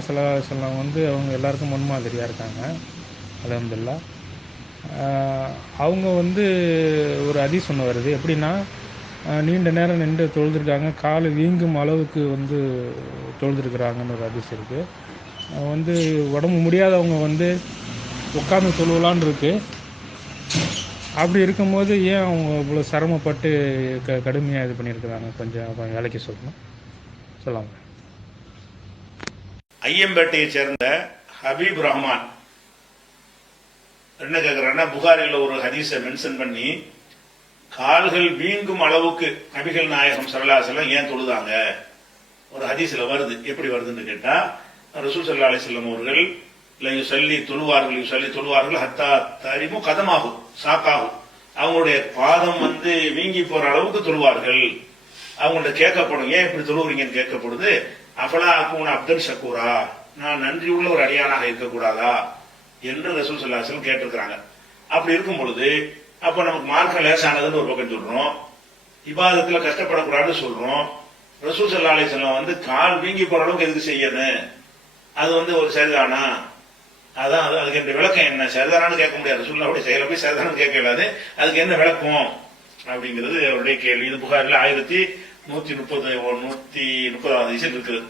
சல்லா செல்லம் வந்து அவங்க எல்லாருக்கும் முன்மாதிரியாக இருக்காங்க. அலமதுல்லா அவங்க வந்து ஒரு அதிசம் ஒன்று வருது. எப்படின்னா நீண்ட நேரம் நின்று தொழுதுருக்காங்க. கால் வீங்கும் அளவுக்கு வந்து தொழுதுருக்குறாங்கன்னு ஒரு அதிசம் இருக்குது வந்து உடம்பு முடியாதவங்க வந்து உட்காந்து தொழுவலான்னு இருக்கு. அப்படி இருக்கும்போது ஏன் அவங்க இவ்வளோ சிரமப்பட்டு க கடுமையாக இது பண்ணியிருக்கிறாங்க? கொஞ்சம் கொஞ்சம் வேலைக்கு சொல்லணும். சொல்லாமல் ஐயம்பேட்டையை சேர்ந்த ஹபீப் ரஹ்மான். என்ன கேக்குறாங்கன்னா புகாரில் ஒரு ஹதீஸை மென்ஷன் பண்ணி கால்கள் வீங்கும் அளவுக்கு நபிகள் நாயகம் சல்லாசலம் ஏன் தொழுதாங்க? ஒரு ஹதீஸ்ல வருது. எப்படி வருதுன்னு கேட்டா ரசூல் சல்லா அலிஸ்லாம் அவர்கள் இல்லை சொல்லி தொழுவார்கள் சொல்லி தொழுவார்கள் ஹத்தா தரிமும் கதமாகும் சாக்காகும் அவங்களுடைய பாதம் வந்து வீங்கி போற அளவுக்கு தொழுவார்கள். அவங்கள்ட்ட கேட்கப்படும். ஏன் இப்படி தொழுவுறீங்கன்னு கேட்கப்படுது. அஃபலா அகூன் அப்துல் ஷக்கூரா? நான் நன்றி உள்ள ஒரு அடியானாக இருக்கக்கூடாதா? என்று ரசூல் சல்லாசல் கேட்டிருக்கிறாங்க. அப்படி இருக்கும் பொழுது அப்ப நமக்கு மார்க்கம் லேசானதுன்னு ஒரு பக்கம் சொல்றோம். இபாதத்துல கஷ்டப்படக்கூடாதுன்னு சொல்றோம். ரசூல் சல்லா அலிஸ்லாம் வந்து கால் வீங்கி போற அளவுக்கு எதுக்கு செய்யணும் அது வந்து ஒரு சரிதானா? அதான் அது அதுக்கு என்ற விளக்கம் என்ன? சரிதானான்னு கேட்க முடியாது. ரசூல்லா அப்படி செயல போய் சரிதானு கேட்க இல்லாது அதுக்கு என்ன விளக்கம்? அப்படிங்கிறது அவருடைய கேள்வி. இது புகாரில் ஆயிரத்தி நூத்தி முப்பது நூத்தி முப்பதாவது இசை இருக்குது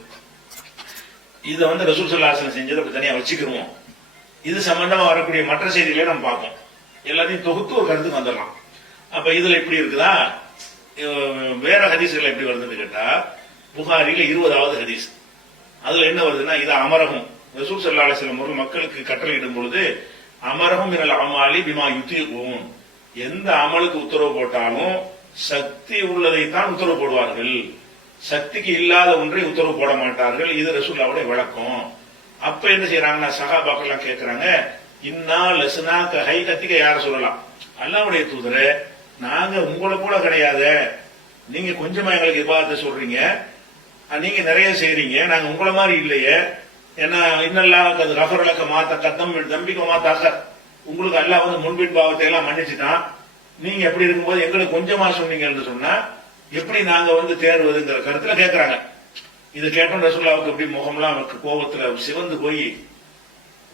இதை வந்து ரசூல் சொல்லாசனம் செஞ்சதை அப்படி தனியா வச்சுக்கிருவோம் இது சம்பந்தமா வரக்கூடிய மற்ற செய்திகளை நம்ம பார்ப்போம். எல்லாத்தையும் தொகுத்து ஒரு கருத்துக்கு வந்துடலாம். அப்ப இதுல இப்படி இருக்குதா? வேற ஹதீஸ்கள் எப்படி வருதுன்னு கேட்டா புகாரில இருபதாவது ஹதீஸ். அதுல என்ன வருதுன்னா இது அமரகம். ரசூல் சல்லா சில முறை மக்களுக்கு கட்டளையிடும் பொழுது அமரகம் மினல் அமாலி பிமா யுத்தி எந்த அமலுக்கு உத்தரவு போட்டாலும் சக்தி உள்ளதைத்தான் உத்தரவு போடுவார்கள். சக்திக்கு இல்லாத ஒன்றை உத்தரவு போட மாட்டார்கள். இது ரசூல்லாவுடைய விளக்கம் அப்ப என்ன செய்யறாங்கன்னா சகாபாக்கள் எல்லாம் கேட்கிறாங்க இன்னா லசுனா ஹை கத்திக்க யார சொல்லலாம்? அல்லாவுடைய தூதரை நாங்க உங்களை போல கிடையாது. நீங்க கொஞ்சமா எங்களுக்கு விவாதத்தை சொல்றீங்க. நீங்க நிறைய செய்யறீங்க நாங்க உங்களை மாதிரி இல்லையே. ஏன்னா இன்னெல்லாம் அது ரஃபரலக்க மாத்த கத்தம் தம்பிக்க மாத்தாக்க. உங்களுக்கு அல்லாஹ் வந்து முன்பின் பாவத்தை எல்லாம் மன்னிச்சுட்டான். நீங்க எப்படி இருக்கும்போது எங்களுக்கு கொஞ்சமா சொன்னீங்கன்னு சொன்னா எப்படி நாங்க வந்து தேர்வதுங்கிற கருத்துல கேக்குறாங்க. இது கேட்டோம் ரசுல்லாவுக்கு எப்படி முகம்லாம் அவருக்கு கோபத்துல சிவந்து போய்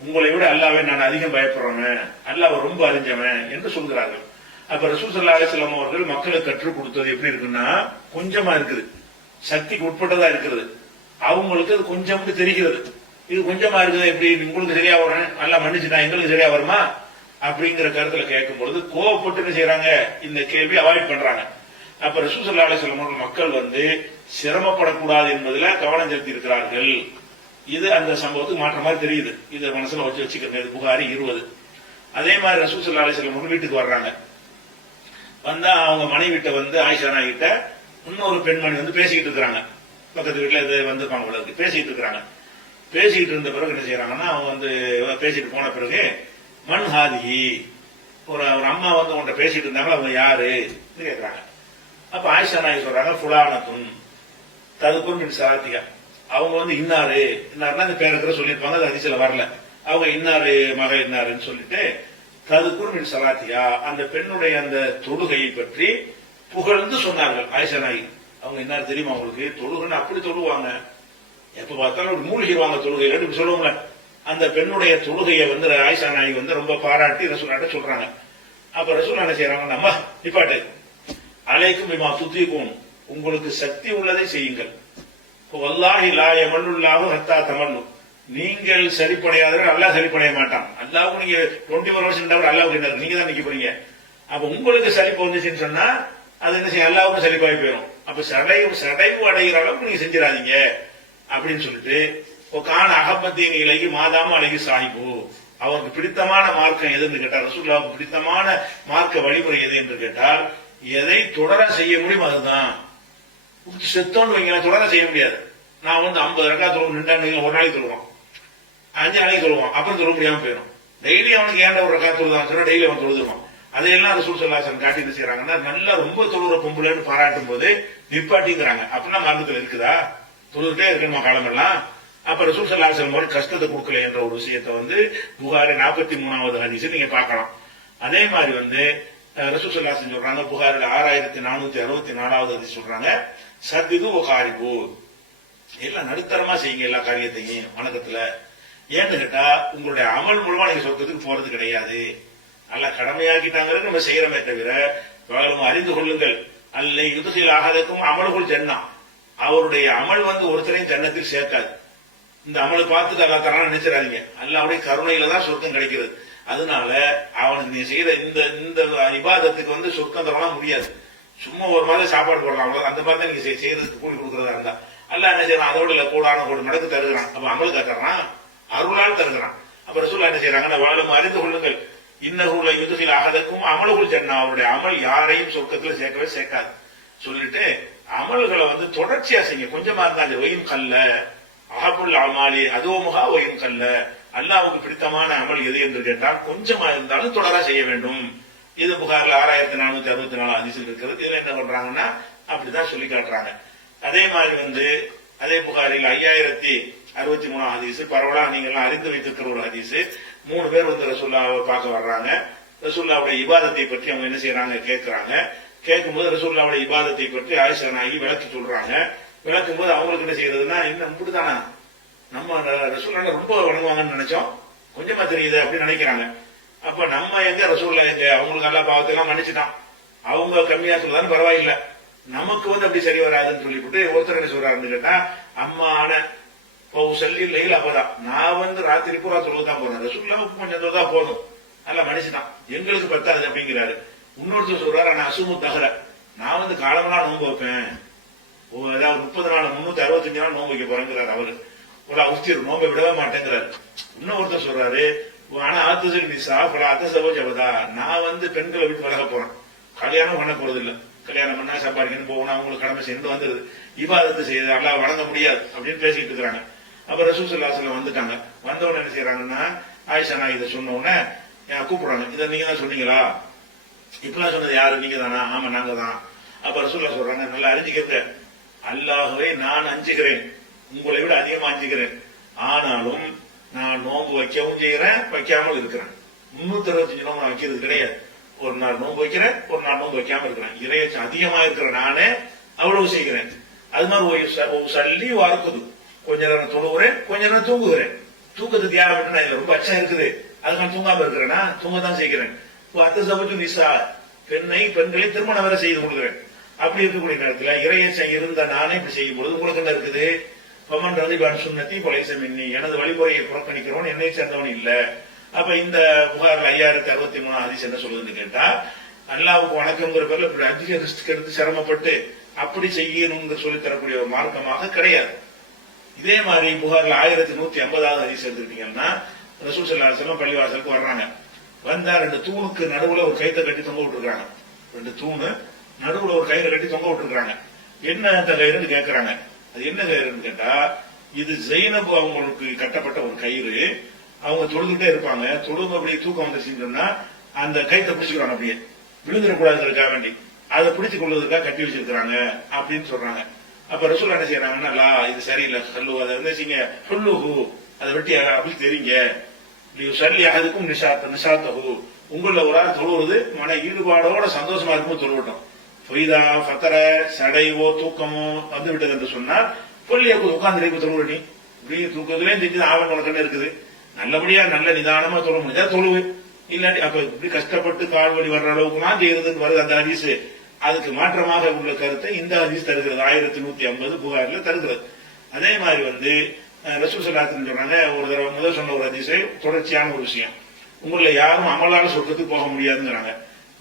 உங்களை விட அல்லாவே நான் அதிகம் பயப்படுறவன் அல்லாவை ரொம்ப அறிஞ்சவன் என்று சொல்கிறார்கள். அப்ப ரசூல் சல்லா அலிஸ்லாம் அவர்கள் மக்களுக்கு கற்றுக் கொடுத்தது எப்படி இருக்குன்னா கொஞ்சமா இருக்குது. சக்திக்கு உட்பட்டதா இருக்கிறது அவங்களுக்கு அது கொஞ்சம் தெரிகிறது. இது கொஞ்சமா இருக்குது எப்படி? உங்களுக்கு சரியா வரும்? நல்லா மன்னிச்சுட்டா? எங்களுக்கு சரியா வருமா? அப்படிங்கிற கருத்துல கேட்கும் பொழுது கோவப்பட்டு செய்யறாங்க இந்த கேள்வி அவாய்ட் பண்றாங்க. அப்ப ரசூல் சொல்லும் மக்கள் வந்து சிரமப்படக்கூடாது என்பதுல கவனம் செலுத்தி இருக்கிறார்கள். இது அந்த சம்பவத்துக்கு மாற்ற மாதிரி தெரியுது. இதை மனசுல வச்சு வச்சுக்கோங்க. இது புகாரி இருபது. அதே மாதிரி ரசூல் சல்லா வீட்டுக்கு வர்றாங்க. வந்தா அவங்க மனைவிட்ட வந்து ஆயிஷானா கிட்ட இன்னொரு பெண்மணி வந்து பேசிக்கிட்டு இருக்கிறாங்க. பக்கத்து வீட்டுல இது வந்திருப்பாங்க போல இருக்கு. பேசிக்கிட்டு இருக்கிறாங்க. பேசிக்கிட்டு இருந்த பிறகு என்ன செய்யறாங்கன்னா அவங்க வந்து பேசிட்டு போன பிறகு மண் ஹாதிஹி. ஒரு ஒரு அம்மா வந்து உன்கிட்ட பேசிட்டு இருந்தாங்க அவங்க யாரு? கேட்குறாங்க அப்ப ஆயிஷா நாயகி சொல்றாங்க ஃபுலானத்துன். ததுக்குன் மின் சாத்திகா. அவங்க வந்து இன்னாரு. இன்னாருன்னா அந்த பேரத்துல சொல்லியிருப்பாங்க அது அதிசயில வரல. அவங்க இன்னாரு மக இன்னாருன்னு சொல்லிட்டு ததுக்குன் மின் அந்த பெண்ணுடைய அந்த தொழுகையை பற்றி புகழ்ந்து சொன்னார்கள் ஆயிஷா நாயகி. அவங்க என்ன தெரியுமா அவங்களுக்கு தொழுகைன்னு அப்படி தொழுவாங்க. எப்ப பார்த்தாலும் மூழ்கிடுவாங்க தொழுகை இப்படி சொல்லுவாங்க அந்த பெண்ணுடைய தொழுகையை வந்து ஆயிஷா நாயகி வந்து ரொம்ப பாராட்டி ரசூலாட்ட சொல்றாங்க. அப்ப ரசூலா என்ன செய்யறாங்க நம்ம நிப்பாட்டு. அலைக்கும் இமா துத்திக்கும். உங்களுக்கு சக்தி உள்ளதை செய்யுங்கள். வல்லாஹி லா எமன்னுல்லாஹு ஹத்தா தமன்னு நீங்கள் சரிப்படையாதவர்கள் அல்லாஹ் சரிப்படைய மாட்டான். அல்லாவுக்கு நீங்க டுவெண்ட்டி ஃபோர் ஹவர்ஸ் இருந்தாலும் அல்லாவுக்கு என்ன நீங்க தான் நிக்க போறீங்க. அப்ப உங்களுக்கு சலிப்பு வந்துச்சுன்னு சொன்னா அது என்ன செய்யும்? அல்லாவுக்கும் சலிப்பாகி போயிடும் அப்ப சடைவு சடைவு அடைகிற அளவுக்கு நீங்க செஞ்சிடாதீங்க. அப்படின்னு சொல்லிட்டு கான அகமத்தின் இலகி மாதாம அழகி சாஹிபு அவருக்கு பிடித்தமான மார்க்கம் எதுன்னு கேட்டால் ரசூல்லாவுக்கு பிடித்தமான மார்க்க வழிமுறை எது என்று கேட்டால் எதை தொடர செய்ய முடியும் அதுதான். செத்தோன்னு வைங்களேன் தொடர செய்ய முடியாது. நான் வந்து ஐம்பது ரக்கா தொழுவோம் ரெண்டாண்டு ஒரு நாளைக்கு தொழுவான் அஞ்சு நாளைக்கு தொழுவான் அப்புறம் தொழ முடியாமல் போயிடும். டெய்லி அவனுக்கு ஏன் ஒரு ரக்கா தொழுதான் சொன்னா டெய்லி அவன் தொழுதுவான் அதையெல்லாம் ரசூல் சொல்லாசன் காட்டி என்ன செய்யறாங்கன்னா நல்லா ரொம்ப தொழுற பொம்பளைன்னு பாராட்டும் போது நிப்பாட்டிங்கிறாங்க அப்படின்னா மார்க்கத்தில் இருக்குதா? தொழுதுட்டே இருக்கணுமா காலமெல்லாம்? அப்ப ரசூல் சல்லாசன் அவர்கள் கஷ்டத்தை கொடுக்கல என்ற ஒரு விஷயத்தை வந்து புகாரி நாற்பத்தி மூணாவது ஹதீஸ் நீங்க பார்க்கலாம். அதே மாதிரி வந்து ரசூல் சல்லாசன் சொல்றாங்க புகாரில் ஆறாயிரத்தி நானூத்தி அறுபத்தி நாலாவது ஹதீஸ் சொல்றாங்க சத்திது ஒகாரிபு எல்லாம் நடுத்தரமா செய்யுங்க எல்லா காரியத்தையும் வணக்கத்துல. ஏன்னு கேட்டா உங்களுடைய அமல் மூலமா நீங்க சொர்க்கத்துக்கு போறது கிடையாது. நல்லா கடமையாக்கிட்டாங்கிறது நம்ம செய்யறமே தவிர வேலும் அறிந்து கொள்ளுங்கள். அல்ல யுதுகில் ஆகாதக்கும் அமல்கள் ஜன்னா. அவருடைய அமல் வந்து ஒருத்தரையும் ஜன்னத்தில் சேர்க்காது. இந்த அமலை பார்த்துட்டு அல்லா தரான்னு நினைச்சிடாதீங்க. அல்லாவுடைய கருணையில தான் சொர்க்கம் கிடைக்கிறது. அதனால அவனுக்கு நீ செய்யற இந்த இந்த விவாதத்துக்கு வந்து சொர்க்கம் தரலாம் முடியாது. சும்மா ஒரு மாதிரி சாப்பாடு போடலாம் அந்த மாதிரி தான் நீங்க செய்- செய்யறதுக்கு கூலி கொடுக்குறதா இருந்தா. அல்ல என்ன செய்யறான்? அதோட இல்ல கூடான கூட மடக்கு தருகிறான். அப்ப அமலுக்கு தர்றான் அருளால் தருகிறான். அப்ப ரசூல்லா என்ன செய்யறாங்கன்னா வாழும் அறிந்து கொள்ளுங்கள். இன்னகுள்ள யுதுகில் அகதக்கும் அமலுகுல் சென்னா அவருடைய அமல் யாரையும் சொர்க்கத்துல சேர்க்கவே சேர்க்காது. சொல்லிட்டு அமல்களை வந்து தொடர்ச்சியா செய்யுங்க. கொஞ்சமா இருந்தாலும் ஒயின் கல்ல. அகபுல் அமாலி அதோமுகா ஒயும் கல்ல. அல்லாவுக்கு பிடித்தமான அமல் எது என்று கேட்டால் கொஞ்சமா இருந்தாலும் தொடரா செய்ய வேண்டும். இது புகார்ல ஆறாயிரத்தி நானூத்தி அறுபத்தி நாலு அதிசல் இருக்கிறது. இதுல என்ன பண்றாங்கன்னா அப்படிதான் சொல்லி காட்டுறாங்க. அதே மாதிரி வந்து அதே புகாரில் ஐயாயிரத்தி அறுபத்தி மூணாம் ஹதீஸ் பரவலா நீங்க எல்லாம் அறிந்து வைத்திருக்கிற ஒரு ஹதீஸ். மூணு பேர் வந்து ரசூல்லாவை பார்க்க வர்றாங்க. ரசூல்லாவுடைய இபாதத்தை பற்றி அவங்க என்ன செய்யறாங்க கேட்கிறாங்க. கேட்கும்போது ரசூல்லாவுடைய இபாதத்தை பற்றி ஆயிஷா நாயகி விளக்கி சொல்றாங்க. விளக்கும் போது அவங்களுக்கு என்ன செய்யறதுன்னா இன்னும் இப்படித்தானா நம்ம ரசூல்லா ரொம்ப வணங்குவாங்கன்னு நினைச்சோம். கொஞ்சமா தெரியுது அப்படின்னு நினைக்கிறாங்க. அப்ப நம்ம எங்க ரசூல்லா எங்க அவங்களுக்கு நல்லா பாவத்தை எல்லாம் மன்னிச்சுட்டான். அவங்க கம்மியா சொல்றதாலும் பரவாயில்ல. நமக்கு வந்து அப்படி சரி வராதுன்னு சொல்லிவிட்டு ஒருத்தர் என்ன சொல்றாருன்னு கேட்டா அம்மான இப்போ சொல்லி இல்லையில் அப்பதான் நான் வந்து ராத்திரி பூரா தொழுதான் போறேன். ரசூல்லாவுக்கு கொஞ்சம் தொழுதா போதும். நல்லா மன்னிச்சுட்டான். எங்களுக்கு பத்தாது அப்படிங்கிறாரு. இன்னொருத்தர் சொல்றாரு ஆனா அசுமு தகர நான் வந்து காலமெல்லாம் நோன்பு வைப்பேன். அதாவது முப்பது நாள் முன்னூத்தி அறுபத்தஞ்சு நாள் நோம்பு வைக்க போறேங்கிறார் அவரு. ஒரு அவஸ்தியர் நோம்பை விடவே மாட்டேங்கிறாரு. இன்னும் ஒருத்தர் சொல்றாரு ஓ, ஆனா ஆத்து நிசா பல அத்த சபோஜபதா நான் வந்து பெண்களை விட்டு வளர போறேன். கல்யாணம் பண்ண போறது இல்ல கல்யாணம் பண்ணா சம்பாதிக்கணும் போகணும் அவங்களுக்கு கடமை சேர்ந்து வந்துருது. இபாதத்தை செய்யுது அல்லாஹ் வழங்க முடியாது அப்படின்னு பேசிட்டு இருக்கிறாங்க. அப்ப ரசூல் வந்துட்டாங்க. வந்த உடனே என்ன செய்யறாங்கன்னா ஆயிஷா நான் இதை சொன்ன உடனே கூப்பிடுறாங்க. இதை நீங்க தான் சொன்னீங்களா? இப்பெல்லாம் சொன்னது யாரு? நீங்க தானா ஆமா நாங்க தான் அப்ப ரசூல்லா சொல்றாங்க நல்லா அறிஞ்சுக்கிறங்க அல்லாகவே நான் அஞ்சுகிறேன். உங்களை விட அதிகமா அஞ்சுகிறேன். ஆனாலும் நான் நோன்பு வைக்கவும் செய்கிறேன் வைக்காமல் இருக்கிறேன். முன்னூத்தி அறுபத்தஞ்சு நோம்பு நான் வைக்கிறது கிடையாது. ஒரு நாள் நோன்பு வைக்கிறேன் ஒரு நாள் நோன்பு வைக்காம இருக்கிறேன். இறையச்சம் அதிகமா இருக்கிற நானே அவ்வளவு செய்கிறேன். அது மாதிரி ச- சல்லி வார்க்குது. கொஞ்ச நேரம் தொழுகிறேன் கொஞ்ச நேரம் தூங்குகிறேன். தூக்கத்துக்கு தியானம் நான் இதுல ரொம்ப அச்சம் இருக்குது. அது நான் தூங்காம இருக்கிறேன்னா தூங்க தான் செய்கிறேன். இப்போ அத்த சபத்து நிசா பெண்ணை பெண்களை திருமணம் வேற செய்து கொடுக்குறேன் அப்படி இருக்கக்கூடிய நேரத்தில் இறையச்சை இருந்த நானே இப்படி செய்யும் பொழுது உங்களுக்கு என்ன இருக்குது? பமன் ரதிபான் சுண்ணத்தி கொலைசம் எண்ணி எனது வழிமுறையை புறக்கணிக்கிறவன் என்னை சேர்ந்தவன் இல்ல. அப்ப இந்த புகார்ல ஐயாயிரத்தி அறுபத்தி மூணு ஹதீஸ் என்ன சொல்லுதுன்னு கேட்டா அல்லாவுக்கு வணக்கங்கிற பேர்ல இப்படி அதிக ரிஸ்க் எடுத்து சிரமப்பட்டு அப்படி செய்யணும்னு சொல்லி தரக்கூடிய ஒரு மார்க்கமாக கிடையாது. இதே மாதிரி புகார்ல ஆயிரத்தி நூத்தி ஐம்பதாவது ஹதீஸ் எடுத்துக்கிட்டீங்கன்னா ரசூல் சல்லா செல்லம் பள்ளிவாசலுக்கு வர்றாங்க. வந்தா ரெண்டு தூணுக்கு நடுவுல ஒரு கைத்தை கட்டி தொங்க விட்டுருக்காங்க ரெண்டு தூணு நடுவுல ஒரு கயிறை கட்டி தொங்க விட்டுருக்காங்க என்ன அந்த கயிறுன்னு கேட்கறாங்க அது என்ன கயிறுன்னு கேட்டா இது ஜெயினபு அவங்களுக்கு கட்டப்பட்ட ஒரு கயிறு. அவங்க தொழுதுகிட்டே இருப்பாங்க. தொழுது அப்படியே தூக்கம் வந்துச்சுன்னு சொன்னா அந்த கைத்தை பிடிச்சுக்கிறாங்க அப்படியே. விழுந்துடக்கூடாதுங்கிறதுக்காக வேண்டி. அதை பிடிச்சு கொள்வதற்காக கட்டி வச்சிருக்கிறாங்க அப்படின்னு சொல்றாங்க. அப்ப ரசூல் என்ன செய்யறாங்கன்னா இது சரியில்லை சொல்லு அதை வந்து செய்யுங்க? சொல்லுஹு அதை வெட்டி அப்படி தெரியுங்க. நீ சொல்லி அதுக்கும் நிஷாத்த ஹூ உங்கள ஒரு ஆள் தொழுவது மன ஈடுபாடோட சந்தோஷமா இருக்கும்போது தொழுவட்டும். பொய்தா பத்தர சடைவோ தூக்கமோ வந்து விட்டது என்று சொன்னால் கொல்லிய உட்கார்ந்து தொழுவ நீ? இப்படி தூக்கத்திலேயும் தெரிஞ்சது ஆவணம் உனக்கு இருக்குது. நல்லபடியா நல்ல நிதானமா தொழ முடிஞ்சா தொழுவு இல்லாட்டி அப்ப இப்படி கஷ்டப்பட்டு கால் வலி வர்ற அளவுக்குலாம் செய்யறதுன்னு வருது அந்த ஹதீஸ். அதுக்கு மாற்றமாக உள்ள கருத்தை இந்த ஹதீஸ் தருகிறது. ஆயிரத்தி நூத்தி ஐம்பது புகாரில் தருகிறது. அதே மாதிரி வந்து ரசூ சலாத்தின் சல்லாத்தின் சொல்றாங்க ஒரு தடவை முதல் சொன்ன ஒரு அதிசயம் தொடர்ச்சியான ஒரு விஷயம். உங்களை யாரும் அமலான சொர்க்கத்துக்கு போக முடியாதுங்கிறாங்க.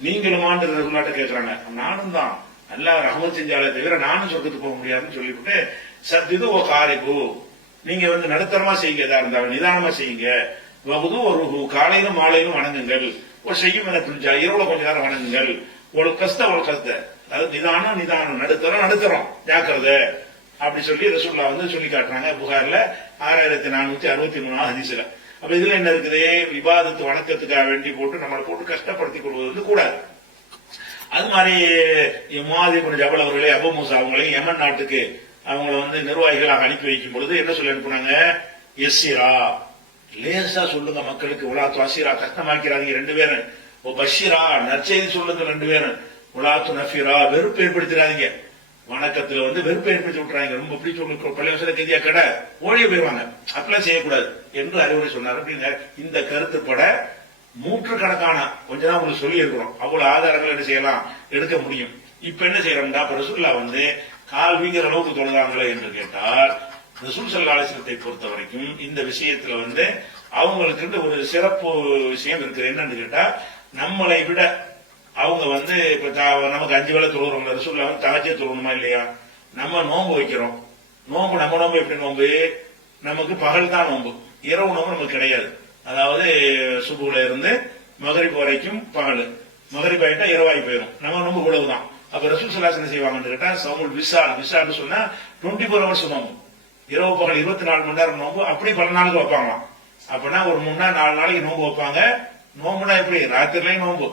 நீங்களுமான்ற ரசூலாட்ட கேட்கிறாங்க நானும் தான். நல்லா ரஹமத் செஞ்சாலே தவிர நானும் சொர்க்கத்துக்கு போக முடியாதுன்னு சொல்லிவிட்டு சத்திது ஓ காரிபு நீங்க வந்து நடுத்தரமா செய்யுங்க எதா இருந்தாலும் நிதானமா செய்யுங்க. வகுது ஒரு காலையிலும் மாலையிலும் வணங்குங்கள். ஒரு செய்யும் என புரிஞ்சா இரவுல கொஞ்ச நேரம் வணங்குங்கள். ஒரு கஷ்ட ஒரு கஷ்ட. அதாவது நிதானம் நிதானம். நடுத்தரம் நடுத்தரம். ஜாக்கிரதை. அப்படி சொல்லி ரசுல்லா வந்து சொல்லி காட்டுறாங்க புகார்ல ஆறாயிரத்தி நானூத்தி அறுபத்தி மூணாவது ஹதீஸ்ல. அப்ப இதுல என்ன இருக்குது? விவாதத்து வணக்கத்துக்காக வேண்டி போட்டு நம்மளை போட்டு கஷ்டப்படுத்திக் கொள்வது வந்து கூடாது. அது மாதிரி மாதிரி ஜபல் அவர்களே அபு மூசா அவங்களையும் யமன் நாட்டுக்கு அவங்கள வந்து நிர்வாகிகளாக அனுப்பி வைக்கும் பொழுது என்ன சொல்லி அனுப்புனாங்க? எஸ்ஸிரா லேசா சொல்லுங்க மக்களுக்கு உலாத்து அசிரா கஷ்டமாக்கிறாதீங்க ரெண்டு பேரும். ஓ பஷீரா நற்செய்தி சொல்லுங்க ரெண்டு பேரும். உலாத்து நஃபீரா வெறுப்பு ஏற்படுத்திடாதீங்க. வணக்கத்துல வந்து வெறுப்பை ஏற்படுத்தி விட்டுறாங்க. ரொம்ப பிடிச்ச உங்களுக்கு பள்ளிவாசல கதியா கடை ஓடிய போயிருவாங்க அப்பெல்லாம் செய்யக்கூடாது. என்று அறிவுரை சொன்னார். அப்படின்னு இந்த கருத்துப்பட நூற்றுக்கணக்கான கொஞ்ச நாள் உங்களுக்கு சொல்லி இருக்கிறோம் அவ்வளவு ஆதாரங்கள் என்ன செய்யலாம் எடுக்க முடியும். இப்ப என்ன செய்யறோம்டா? இப்ப ரசூல்லா வந்து கால் வீங்கிற அளவுக்கு தொழுதாங்களே என்று கேட்டால் ரசூல் சல்லா பொறுத்த வரைக்கும் இந்த விஷயத்துல வந்து அவங்களுக்கு ஒரு சிறப்பு விஷயம் இருக்கு என்னன்னு கேட்டா நம்மளை விட அவங்க வந்து இப்ப நமக்கு அஞ்சு வேலை தொழுகிறோம்ல ரசூல்ல வந்து தகச்சிய தொழணுமா இல்லையா? நம்ம நோன்பு வைக்கிறோம். நோன்பு நம்ம நோன்பு எப்படி நோன்பு? நமக்கு பகல் தான் நோன்பு. இரவு நோன்பு நமக்கு கிடையாது. அதாவது சுபுல இருந்து மகரிப் வரைக்கும் பகல். மகரிப் ஆயிட்டா இரவாய் போயிடும் நம்ம நோன்பு இவ்வளவுதான் அப்ப ரசூல் சலாஸ் என்ன செய்வாங்கன்னு கேட்டா சவுல் விசால் விசால்னு சொன்னா டுவெண்ட்டி ஃபோர் ஹவர்ஸ் நோம்பு இரவு பகல் இருபத்தி நாலு மணி நேரம் நோம்பு அப்படி பல நாளுக்கு வைப்பாங்களாம். அப்படின்னா ஒரு மூணு நாள் நாலு நாளைக்கு நோம்பு வைப்பாங்க. நோம்புனா எப்படி? ராத்திரிலையும் நோம்பு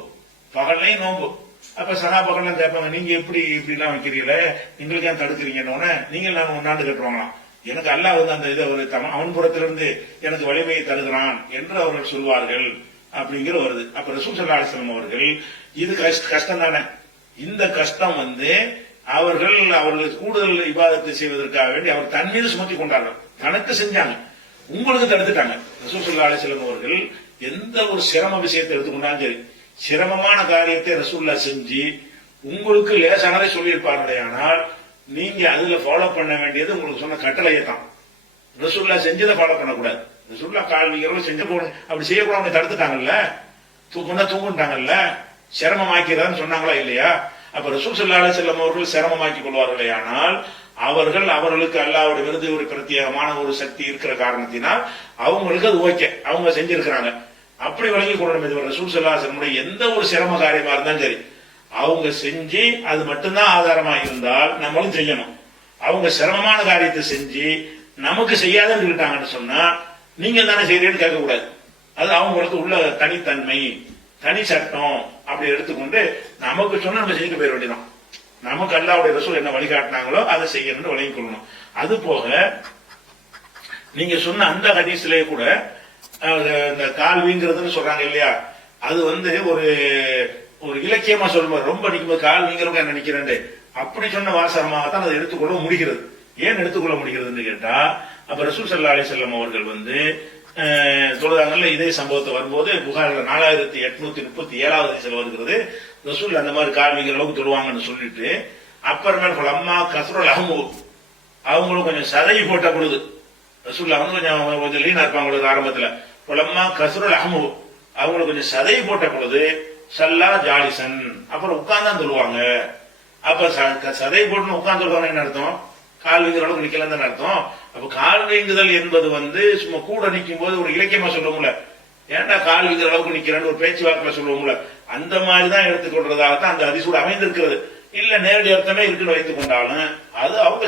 பகல்லையும் நோம்பு. அப்ப சகா பகல்லாம் கேட்பாங்க நீங்க எப்படி இப்படி எல்லாம் வைக்கிறீங்களே எங்களுக்கு ஏன் தடுக்கிறீங்கன்னு நீங்க நாங்க ஒன்னாண்டு கட்டுவாங்களாம். எனக்கு அல்லாஹ் வந்து அந்த இதை ஒரு தம- அவன் புறத்திலிருந்து எனக்கு வலிமையை தருகிறான் என்று அவர்கள் சொல்வார்கள். அப்படிங்கிற வருது அப்ப ரசூல் சல்லா அலிஸ்லாம் அவர்கள் இது கஷ்ட- கஷ்டம் தானே. இந்த கஷ்டம் வந்து அவர்கள் அவர்கள் கூடுதல் விவாதத்தை செய்வதற்காக வேண்டி அவர் தன் மீது சுமத்தி கொண்டார்கள். தனக்கு செஞ்சாங்க. உங்களுக்கு தடுத்துட்டாங்க. ரசூல் சல்லா அலிஸ்லாம் அவர்கள் எந்த ஒரு சிரம விஷயத்தை எடுத்துக்கொண்டாலும் சரி சிரமமான காரியத்தை ரசூல்லா செஞ்சு உங்களுக்கு லேசானதை சொல்லியிருப்பார்களே ஆனால் நீங்க அதுல ஃபாலோ பண்ண வேண்டியது உங்களுக்கு சொன்ன கட்டளையை தான். ரசூல்லா செஞ்சதை ஃபாலோ பண்ணக்கூடாது. ரசூல்லா கால் நீங்க செஞ்ச போகணும் அப்படி செய்யக்கூடாது தடுத்துட்டாங்கல்ல? தூக்குனா தூங்குட்டாங்கல்ல சிரமமாக்கிறதான்னு சொன்னாங்களா இல்லையா? அப்ப ரசூல் சல்லா செல்லம் அவர்கள் சிரமமாக்கி கொள்வார்களே ஆனால் அவர்கள் அவர்களுக்கு அல்லாவோட விருது ஒரு பிரத்யேகமான ஒரு சக்தி இருக்கிற காரணத்தினால் அவங்களுக்கு அது ஓகே. அவங்க செஞ்சிருக்கிறாங்க. அப்படி வழங்கி கொள்ளணும் இது ரசூல் சல்லா எந்த ஒரு சிரம காரியமா இருந்தாலும் சரி அவங்க செஞ்சு அது மட்டும்தான் ஆதாரமா இருந்தால் நம்மளும் செய்யணும். அவங்க சிரமமான காரியத்தை செஞ்சு நமக்கு செய்யாதன்னு சொல்லிட்டாங்கன்னு சொன்னா நீங்க தானே செய்றீங்கன்னு கேட்கக்கூடாது. அது அவங்களுக்கு உள்ள தனித்தன்மை தனி சட்டம் அப்படி எடுத்துக்கொண்டு நமக்கு சொன்னா நம்ம செஞ்சுட்டு போயிட வேண்டியதான் நமக்கு அல்லாவுடைய ரசூல் என்ன வழிகாட்டினாங்களோ அதை செய்யணும்னு வழங்கி கொள்ளணும். அது போக நீங்க சொன்ன அந்த ஹதீஸ்லயே கூட இந்த கால் வீங்கிறதுன்னு சொல்றாங்க இல்லையா? அது வந்து ஒரு ஒரு இலக்கியமா சொல்லுவார் ரொம்ப நிற்கும்போது கால் வீங்கிறவங்க என்ன நிக்கிறேன் அப்படி சொன்ன வாசகமாகத்தான் அதை எடுத்துக்கொள்ள முடிகிறது. ஏன் எடுத்துக்கொள்ள முடிகிறதுன்னு கேட்டா அப்ப ரசூல் சல்லா அலி செல்லம் அவர்கள் வந்து அஹ், தொழுதாங்கல்ல இதே சம்பவத்தை வரும்போது புகாரில் நாலாயிரத்தி எட்நூத்தி முப்பத்தி ஏழாவது ஹதீஸ்ல வருகிறது. ரசூல் அந்த மாதிரி கால் வீங்கிற அளவுக்கு தொழுவாங்கன்னு சொல்லிட்டு அப்புறமேல் அம்மா கசரோல் அகமு அவங்களும் கொஞ்சம் சதை போட்ட பொழுது ரசூல் வந்து கொஞ்சம் கொஞ்சம் லீனா இருப்பாங்க ஆரம்பத்துல. புலம்மா கசுரல் அஹமு. அவங்களுக்கு கொஞ்சம் சதை போட்ட பொழுது சல்லா ஜாலிசன். அப்புறம் உட்கார்ந்தான் சொல்லுவாங்க. அப்ப ச- சதை போட்டு உட்கார்ந்து சொல்லுவாங்க என்ன அர்த்தம்? கால் வீங்குற அளவுக்கு நிக்கலாம் அர்த்தம்? அப்ப கால் வீங்குதல் என்பது வந்து சும்மா கூட நிக்கும் போது ஒரு இலக்கியமா சொல்லுவோம்ல ஏன்டா கால் வீங்குற அளவுக்கு நிக்கிறேன்னு ஒரு பேச்சுவார்த்தை சொல்லுவோம்ல அந்த மாதிரி தான் எடுத்துக்கொள்றதாகத்தான் அந்த அதிசூடு அமைந்திருக்கிறது. இல்ல நேரடி அர்த்தமே இருக்குன்னு வைத்துக் கொண்டாலும் அது அவங்க